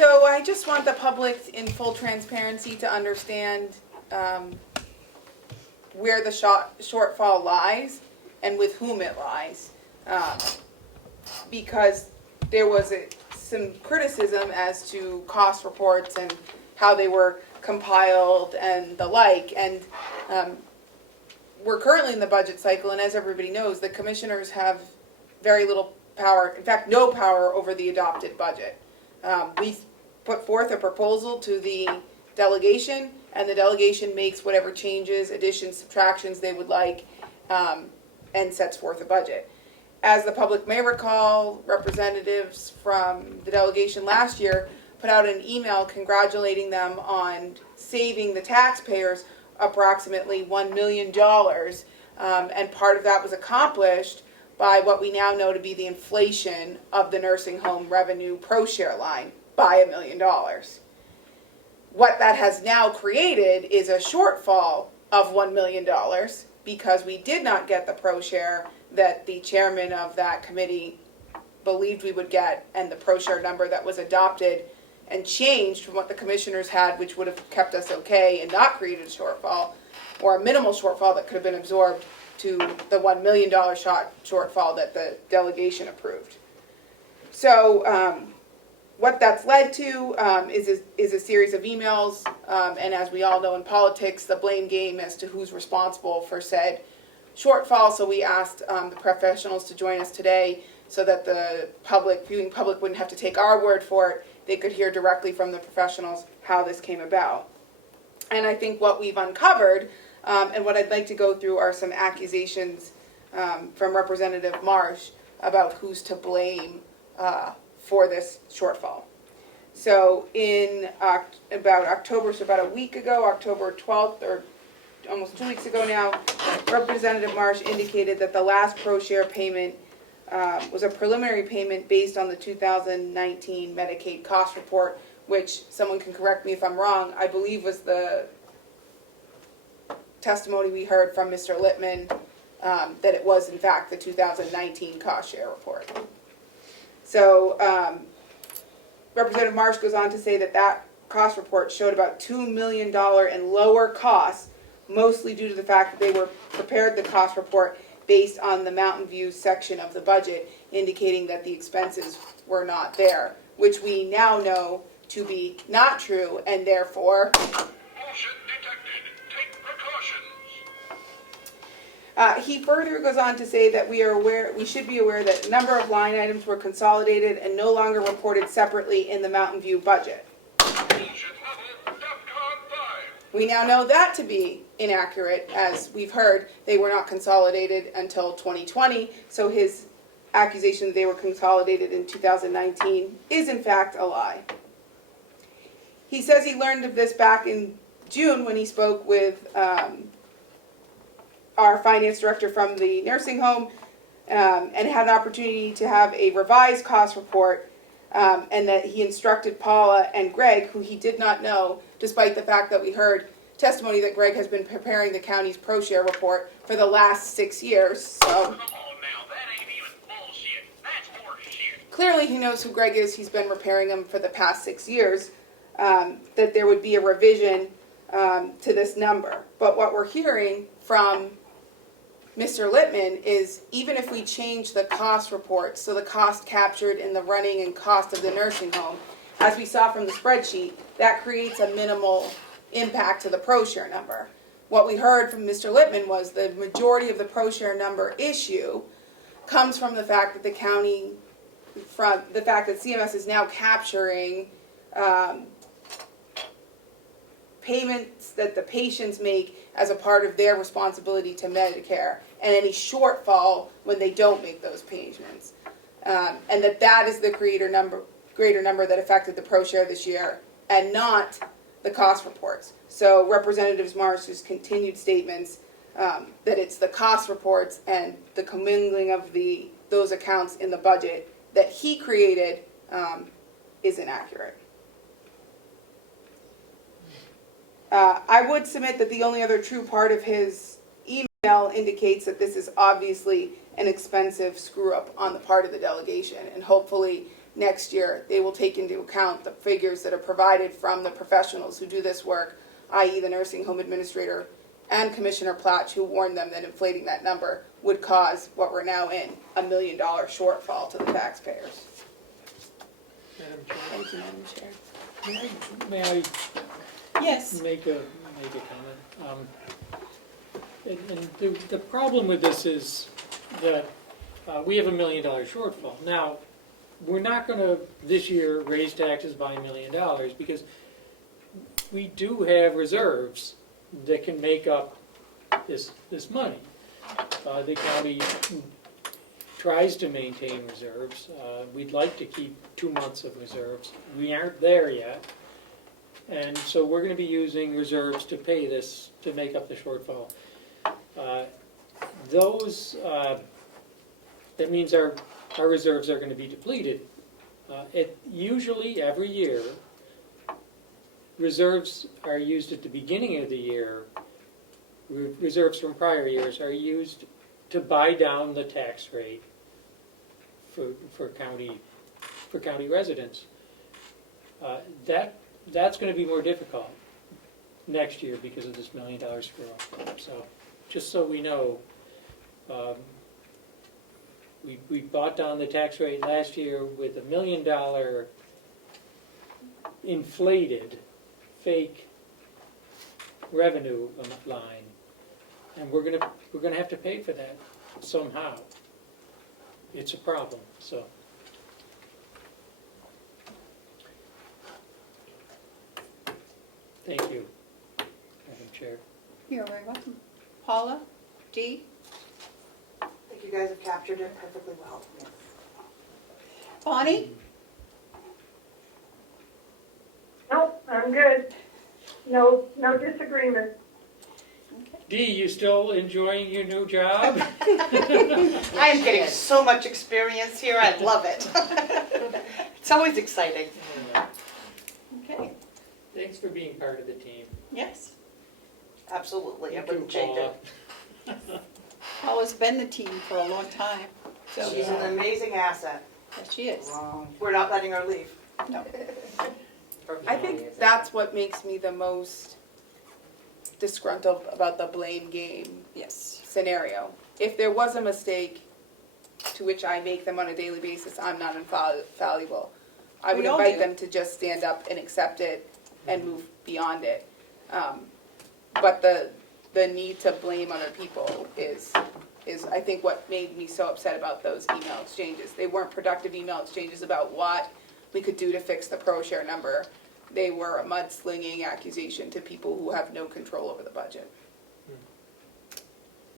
So I just want the public in full transparency to understand where the shortfall lies and with whom it lies. Because there was some criticism as to cost reports and how they were compiled and the like. And we're currently in the budget cycle, and as everybody knows, the commissioners have very little power, in fact, no power over the adopted budget. We put forth a proposal to the delegation, and the delegation makes whatever changes, additions, subtractions they would like, and sets forth a budget. As the public may recall, representatives from the delegation last year put out an email congratulating them on saving the taxpayers approximately $1 million, and part of that was accomplished by what we now know to be the inflation of the nursing home revenue Proshare line by $1 million. What that has now created is a shortfall of $1 million because we did not get the Proshare that the chairman of that committee believed we would get, and the Proshare number that was adopted and changed from what the commissioners had, which would have kept us okay and not created a shortfall, or a minimal shortfall that could have been absorbed, to the $1 million shortfall that the delegation approved. So what that's led to is a series of emails, and as we all know in politics, the blame game as to who's responsible for said shortfall. So we asked the professionals to join us today so that the viewing public wouldn't have to take our word for it. They could hear directly from the professionals how this came about. And I think what we've uncovered, and what I'd like to go through, are some accusations from Representative Marsh about who's to blame for this shortfall. So in about October, so about a week ago, October 12th, or almost 2 weeks ago now, Representative Marsh indicated that the last Proshare payment was a preliminary payment based on the 2019 Medicaid cost report, which, someone can correct me if I'm wrong, I believe was the testimony we heard from Mr. Littman, that it was in fact the 2019 cost share report. So Representative Marsh goes on to say that that cost report showed about $2 million in lower costs, mostly due to the fact that they were prepared the cost report based on the Mountain View section of the budget, indicating that the expenses were not there, which we now know to be not true, and therefore bullshit detected. Take precautions. he further goes on to say that we should be aware that a number of line items were consolidated and no longer reported separately in the Mountain View budget. Bullshit level DEFCON 5. We now know that to be inaccurate. As we've heard, they were not consolidated until 2020, so his accusation that they were consolidated in 2019 is in fact a lie. He says he learned of this back in June when he spoke with our finance director from the nursing home, and had an opportunity to have a revised cost report, and that he instructed Paula and Greg, who he did not know, despite the fact that we heard testimony that Greg has been preparing the county's Proshare report for the last 6 years. So Come on now, that ain't even bullshit. That's horseshit. clearly he knows who Greg is. He's been repairing them for the past 6 years, that there would be a revision to this number. But what we're hearing from Mr. Littman is, even if we change the cost report, so the cost captured in the running and cost of the nursing home, as we saw from the spreadsheet, that creates a minimal impact to the Proshare number. What we heard from Mr. Littman was the majority of the Proshare number issue comes from the fact that the county, from the fact that CMS is now capturing payments that the patients make as a part of their responsibility to Medicare, and any shortfall when they don't make those payments, and that is the greater number that affected the Proshare this year, and not the cost reports. So Representative Marsh's continued statements that it's the cost reports and the commingling of those accounts in the budget that he created is inaccurate. I would submit that the only other true part of his email indicates that this is obviously an expensive screw-up on the part of the delegation, and hopefully next year, they will take into account the figures that are provided from the professionals who do this work, i.e. the nursing home administrator and Commissioner Platch, who warned them that inflating that number would cause what we're now in, $1 million shortfall to the taxpayers. Madam Chair, Thank you, Madam Chair. may I Yes. make a comment? And the problem with this is that we have $1 million shortfall. Now, we're not going to, this year, raise taxes by $1 million because we do have reserves that can make up this money. The county tries to maintain reserves. We'd like to keep 2 months of reserves. We aren't there yet. And so we're going to be using reserves to pay this, to make up the shortfall. That means our reserves are going to be depleted. Usually every year, reserves are used at the beginning of the year. Reserves from prior years are used to buy down the tax rate for county residents. That's going to be more difficult next year because of this $1 million screw-up. So, just so we know, we bought down the tax rate last year with $1 million inflated, fake revenue line, and we're gonna have to pay for that somehow. It's a problem. So. Thank you, Madam Chair. You're very welcome. Paula? Dee? I think you guys have captured it perfectly well. Bonnie? Nope, I'm good. No disagreement. Dee, you still enjoying your new job? I am getting so much experience here, I love it. It's always exciting. Okay. Thanks for being part of the team. Yes. Absolutely, I You too, wouldn't change Paula. it. Paula's been the team for a long time. So She's an amazing asset. yes, she is. We're not letting her leave. No. I think that's what makes me the most disgruntled about the blame game Yes. scenario. If there was a mistake, to which I make them on a daily basis, I'm not infallible. I would We all invite do. them to just stand up and accept it and move beyond it. But the need to blame other people is I think what made me so upset about those email exchanges. They weren't productive email exchanges about what we could do to fix the Proshare number. They were a mudslinging accusation to people who have no control over the budget.